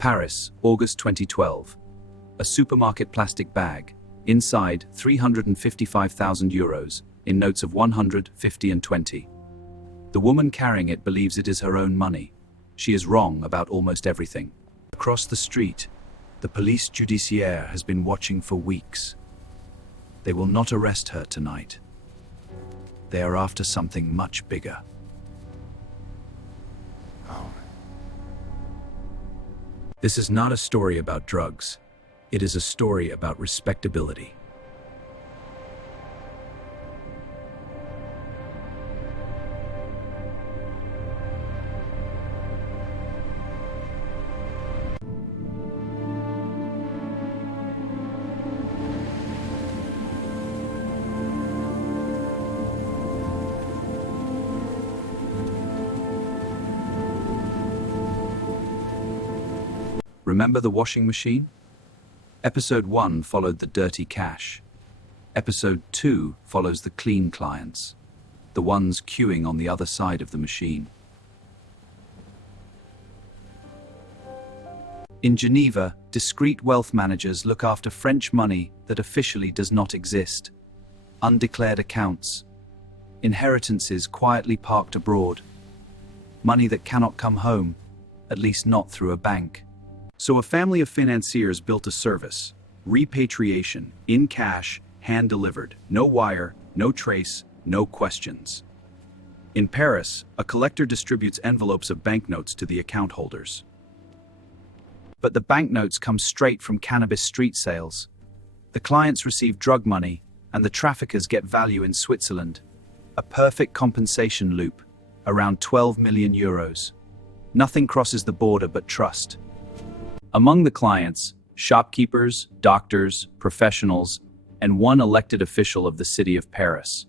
Paris, August 2012. A supermarket plastic bag. Inside, 355,000 euros, in notes of 100, 50 and 20. The woman carrying it believes it is her own money. She is wrong about almost everything. Across the street, the police judiciaire has been watching for weeks. They will not arrest her tonight. They are after something much bigger. This is not a story about drugs. It is a story about respectability. Remember the washing machine? Episode 1 followed the dirty cash. Episode 2 follows the clean clients, the ones queuing on the other side of the machine. In Geneva, discreet wealth managers look after French money that officially does not exist. Undeclared accounts, inheritances quietly parked abroad, money that cannot come home, at least not through a bank. So a family of financiers built a service, repatriation, in cash, hand-delivered, no wire, no trace, no questions. In Paris, a collector distributes envelopes of banknotes to the account holders. But the banknotes come straight from cannabis street sales. The clients receive drug money, and the traffickers get value in Switzerland. A perfect compensation loop, around 12 million euros. Nothing crosses the border but trust. Among the clients, shopkeepers, doctors, professionals, and one elected official of the city of Paris.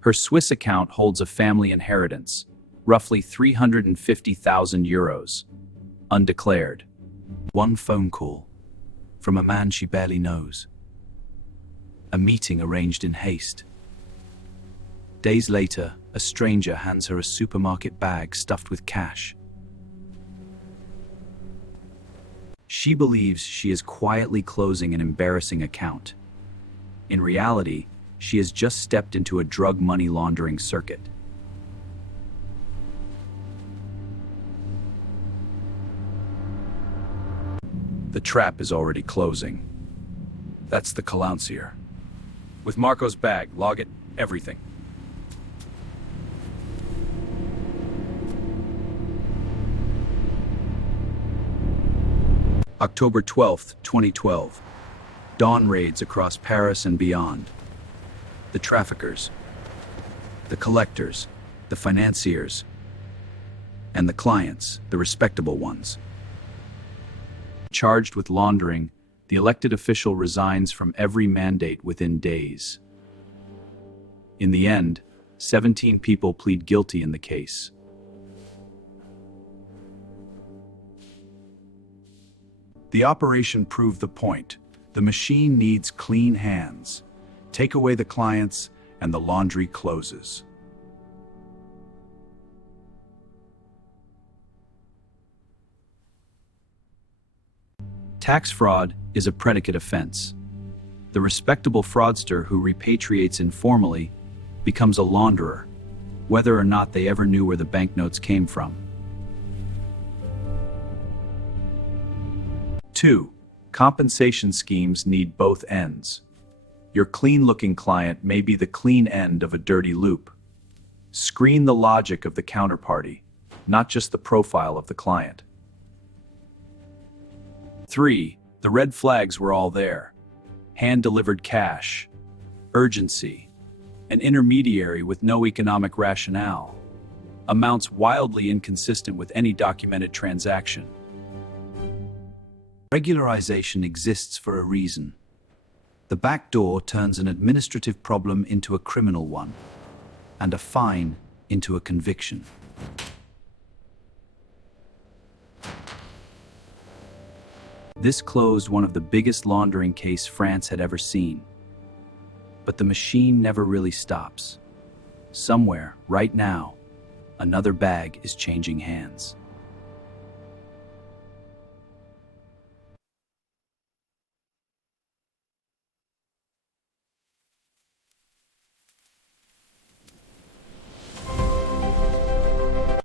Her Swiss account holds a family inheritance, roughly 350,000 euros, undeclared. One phone call, from a man she barely knows. A meeting arranged in haste. Days later, a stranger hands her a supermarket bag stuffed with cash. She believes she is quietly closing an embarrassing account. In reality, she has just stepped into a drug money laundering circuit. The trap is already closing. That's the Calancier. With Marco's bag, log it, everything. October 12th, 2012. Dawn raids across Paris and beyond. The traffickers, the collectors, the financiers, and the clients, the respectable ones. Charged with laundering, the elected official resigns from every mandate within days. In the end, 17 people plead guilty in the case. The operation proved the point. The machine needs clean hands. Take away the clients, and the laundry closes. Tax fraud is a predicate offense. The respectable fraudster who repatriates informally becomes a launderer, whether or not they ever knew where the banknotes came from. 2. Compensation schemes need both ends. Your clean-looking client may be the clean end of a dirty loop. Screen the logic of the counterparty, not just the profile of the client. 3. The red flags were all there. Hand-delivered cash, urgency, an intermediary with no economic rationale, amounts wildly inconsistent with any documented transaction. Regularization exists for a reason. The back door turns an administrative problem into a criminal one, and a fine into a conviction. This closed one of the biggest laundering cases France had ever seen. But the machine never really stops. Somewhere, right now, another bag is changing hands.